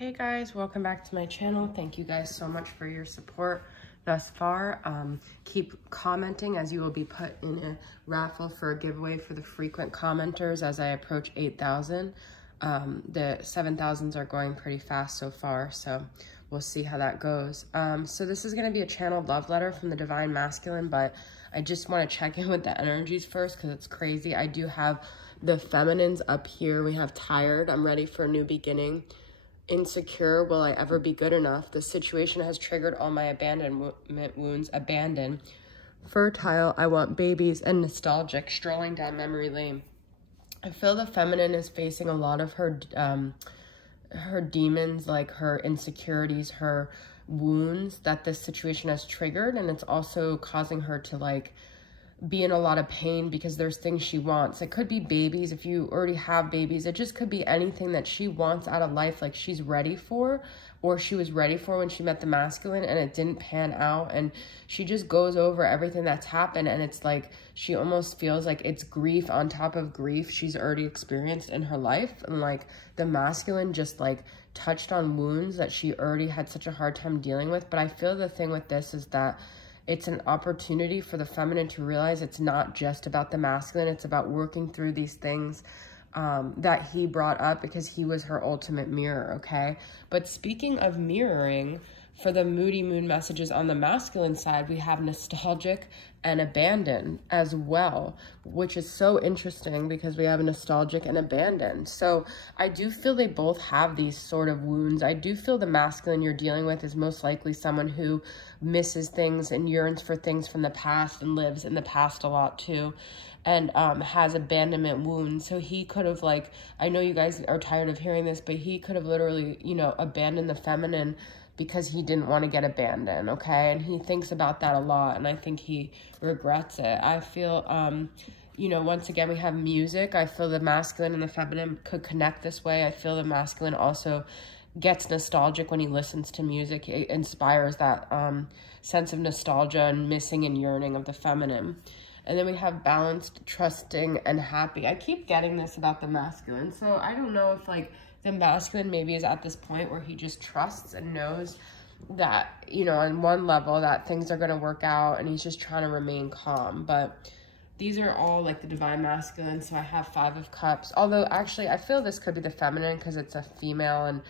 Hey guys, welcome back to my channel. Thank you guys so much for your support thus far. Keep commenting as you will be put in a raffle for a giveaway for the frequent commenters as I approach 8,000. The 7,000s are going pretty fast so far, so we'll see how that goes. So this is going to be a channeled love letter from the Divine Masculine, but I just want to check in with the energies first because it's crazy. I do have the feminines up here. We have tired, I'm ready for a new beginning. Insecure, will I ever be good enough? The situation has triggered all my abandonment wounds. Abandoned. Fertile, I want babies. And nostalgic, strolling down memory lane. I feel the feminine is facing a lot of her demons, like her insecurities, her wounds that this situation has triggered, and it's also causing her to like be in a lot of pain because there's things she wants. It could be babies if you already have babies. It just could be anything that she wants out of life, like she's ready for, or she was ready for when she met the masculine and it didn't pan out, and she just goes over everything that's happened, and it's like she almost feels like it's grief on top of grief she's already experienced in her life, and like the masculine just like touched on wounds that she already had such a hard time dealing with. But I feel the thing with this is that it's an opportunity for the feminine to realize it's not just about the masculine. It's about working through these things that he brought up because he was her ultimate mirror, okay? But speaking of mirroring, for the moody moon messages on the masculine side, we have nostalgic and abandoned as well, which is so interesting because we have nostalgic and abandoned. So I do feel they both have these sort of wounds. I do feel the masculine you're dealing with is most likely someone who misses things and yearns for things from the past and lives in the past a lot too, and has abandonment wounds. So he could have, like, I know you guys are tired of hearing this, but he could have literally, you know, abandoned the feminine because he didn't want to get abandoned, okay? And he thinks about that a lot, and I think he regrets it. I feel, you know, once again, we have music. I feel the masculine and the feminine could connect this way. I feel the masculine also gets nostalgic when he listens to music. It inspires that sense of nostalgia and missing and yearning of the feminine. And then we have balanced, trusting, and happy. I keep getting this about the masculine, so I don't know if, like, the masculine maybe is at this point where he just trusts and knows that, you know, on one level that things are going to work out, and he's just trying to remain calm. But these are all like the Divine Masculine. So I have 5 of Cups, although actually I feel this could be the feminine because it's a female and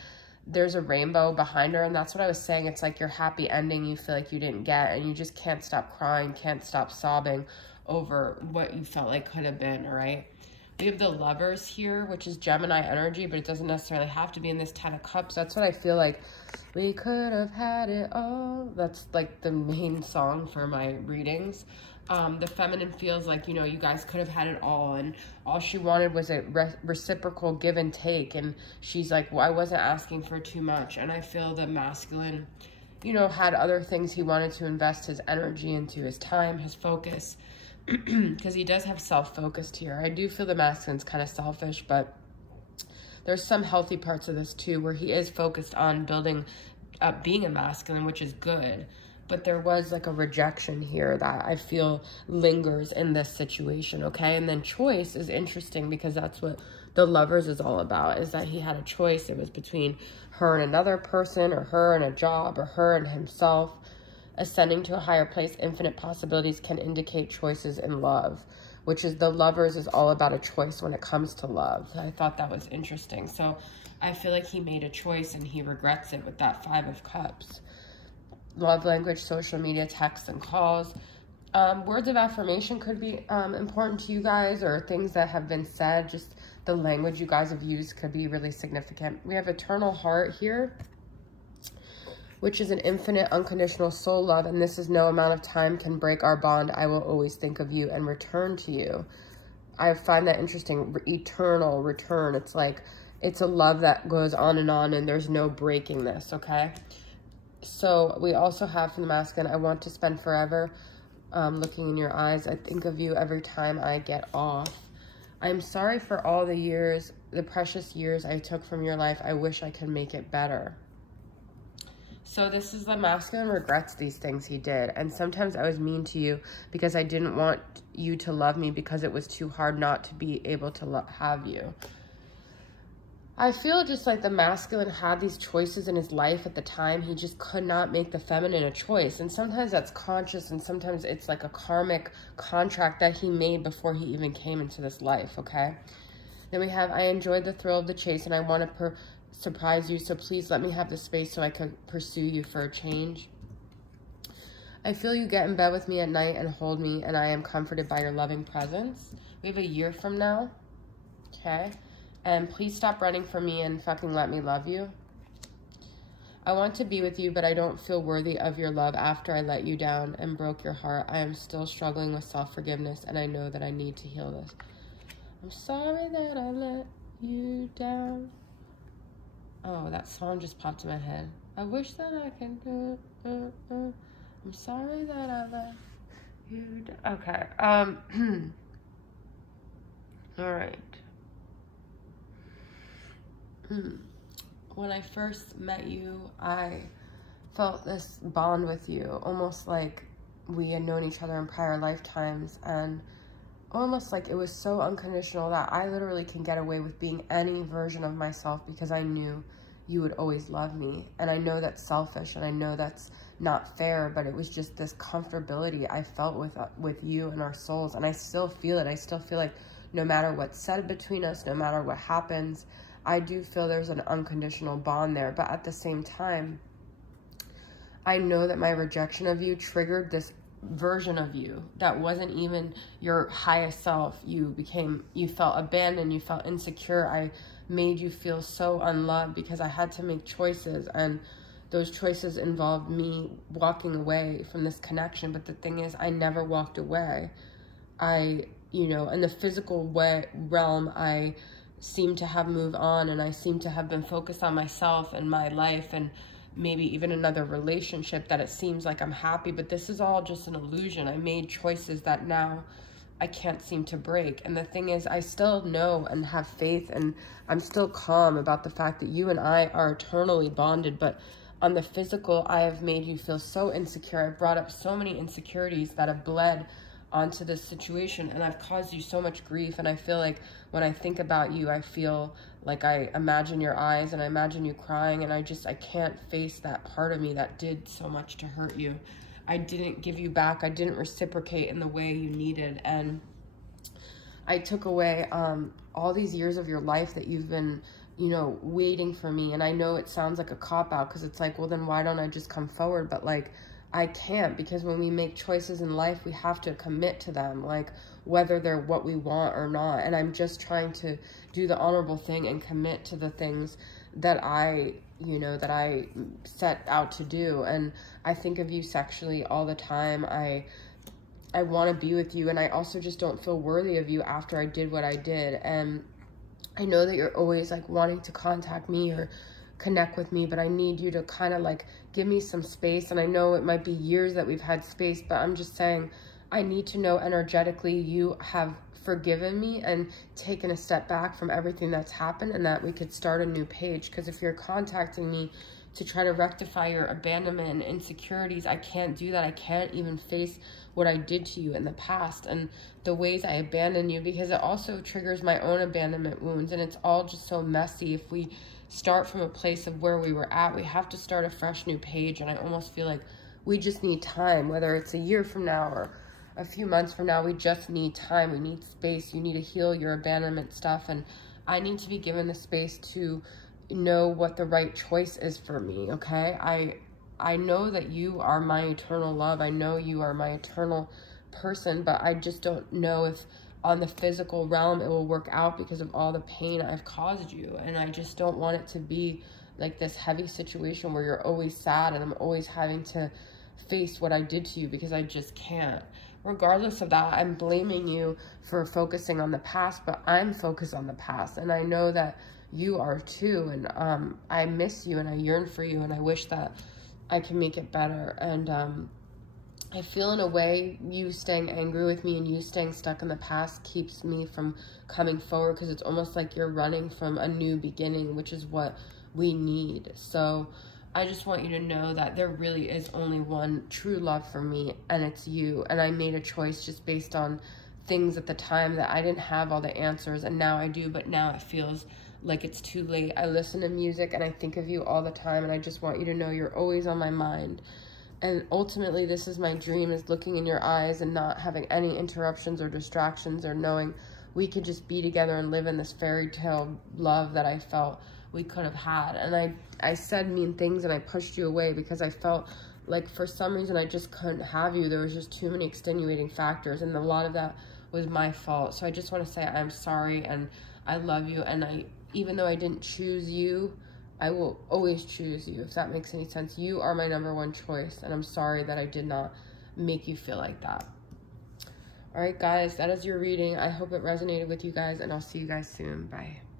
there's a rainbow behind her. And that's what I was saying. It's like your happy ending you feel like you didn't get, and you just can't stop crying, can't stop sobbing over what you felt like could have been, all right? We have the Lovers here, which is Gemini energy, but it doesn't necessarily have to be in this 10 of Cups. That's what I feel like. We could have had it all. That's like the main song for my readings. The feminine feels like, you know, you guys could have had it all, and all she wanted was a reciprocal give and take. And she's like, well, I wasn't asking for too much. And I feel the masculine, you know, had other things he wanted to invest his energy into, his time, his focus. Because he does have self-focused here. I do feel the masculine's kind of selfish, but there's some healthy parts of this too where he is focused on building up being a masculine, which is good. But there was like a rejection here that I feel lingers in this situation, okay? And then choice is interesting because that's what the Lovers is all about, is that he had a choice. It was between her and another person, or her and a job, or her and himself. Ascending to a higher place, infinite possibilities can indicate choices in love, which is the Lovers is all about a choice when it comes to love. I thought that was interesting. So I feel like he made a choice and he regrets it with that 5 of Cups. Love language, social media, texts, and calls. Words of affirmation could be important to you guys, or things that have been said. Just the language you guys have used could be really significant. We have Eternal Heart here, which is an infinite, unconditional soul love, and this is no amount of time can break our bond. I will always think of you and return to you. I find that interesting. Eternal return. It's like, it's a love that goes on, and there's no breaking this, okay? So we also have from the masculine, I want to spend forever looking in your eyes. I think of you every time I get off. I'm sorry for all the years, the precious years I took from your life. I wish I could make it better. So this is the masculine regrets these things he did. And sometimes I was mean to you because I didn't want you to love me because it was too hard not to be able to have you. I feel just like the masculine had these choices in his life at the time. He just could not make the feminine a choice. And sometimes that's conscious, and sometimes it's like a karmic contract that he made before he even came into this life, okay? Then we have, I enjoyed the thrill of the chase and I want to surprise you, so please let me have the space so I could pursue you for a change. I feel you get in bed with me at night and hold me, and I am comforted by your loving presence. We have a year from now, okay? And please stop running from me and fucking let me love you. I want to be with you, but I don't feel worthy of your love after I let you down and broke your heart. I am still struggling with self-forgiveness, and I know that I need to heal this. I'm sorry that I let you down. Oh, that song just popped in my head. I wish that I could do it. I'm sorry that I let you down. Okay. All right. When I first met you, I felt this bond with you, almost like we had known each other in prior lifetimes, and almost like it was so unconditional that I literally can get away with being any version of myself because I knew you would always love me. And I know that's selfish, and I know that's not fair, but it was just this comfortability I felt with you and our souls, and I still feel it. I still feel like no matter what's said between us, no matter what happens, I do feel there's an unconditional bond there. But at the same time, I know that my rejection of you triggered this version of you that wasn't even your highest self. You felt abandoned, you felt insecure. I made you feel so unloved because I had to make choices, and those choices involved me walking away from this connection. But the thing is, I never walked away. In the physical realm, I seem to have moved on, and I seem to have been focused on myself and my life and maybe even another relationship that it seems like I'm happy, but this is all just an illusion. I made choices that now I can't seem to break. And the thing is, I still know and have faith, and I'm still calm about the fact that you and I are eternally bonded. But on the physical, I have made you feel so insecure. I've brought up so many insecurities that have bled onto this situation, and I've caused you so much grief. And I feel like when I think about you, I feel like I imagine your eyes and I imagine you crying, and I can't face that part of me that did so much to hurt you. I didn't give you back. I didn't reciprocate in the way you needed, and I took away all these years of your life that you've been waiting for me. And I know it sounds like a cop-out, because it's like, well, then why don't I just come forward? But like, I can't, because when we make choices in life, we have to commit to them, like whether they're what we want or not. And I'm just trying to do the honorable thing and commit to the things that I set out to do. And I think of you sexually all the time. I want to be with you, and I also just don't feel worthy of you after I did what I did. And I know that you're always like wanting to contact me or connect with me, but I need you to kind of like give me some space. And I know it might be years that we've had space, but I'm just saying I need to know energetically you have forgiven me and taken a step back from everything that's happened, and that we could start a new page. Because if you're contacting me to try to rectify your abandonment and insecurities, I can't do that. I can't even face what I did to you in the past and the ways I abandoned you, because it also triggers my own abandonment wounds. And it's all just so messy. If we start from a place of where we were at, we have to start a fresh new page. And I almost feel like we just need time, whether it's a year from now or a few months from now. We just need time. We need space. You need to heal your abandonment stuff, and I need to be given the space to know what the right choice is for me, okay? I know that you are my eternal love. I know you are my eternal person, but I just don't know if on the physical realm it will work out because of all the pain I've caused you. And I just don't want it to be like this heavy situation where you're always sad and I'm always having to face what I did to you, because I just can't. Regardless of that, I'm blaming you for focusing on the past, but I'm focused on the past, and I know that you are too. And I miss you, and I yearn for you, and I wish that I can make it better. And I feel in a way you staying angry with me and you staying stuck in the past keeps me from coming forward, because it's almost like you're running from a new beginning, which is what we need. So I just want you to know that there really is only one true love for me, and it's you. And I made a choice just based on things at the time that I didn't have all the answers, and now I do. But now it feels like it's too late. I listen to music and I think of you all the time, and I just want you to know you're always on my mind. And ultimately, this is my dream, is looking in your eyes and not having any interruptions or distractions, or knowing we could just be together and live in this fairy tale love that I felt we could have had. And I said mean things and I pushed you away because I felt like for some reason I just couldn't have you. There was just too many extenuating factors, and a lot of that was my fault. So I just want to say I'm sorry, and I love you, and even though I didn't choose you, I will always choose you, if that makes any sense. You are my #1 choice, and I'm sorry that I did not make you feel like that. All right, guys, that is your reading. I hope it resonated with you guys, and I'll see you guys soon. Bye.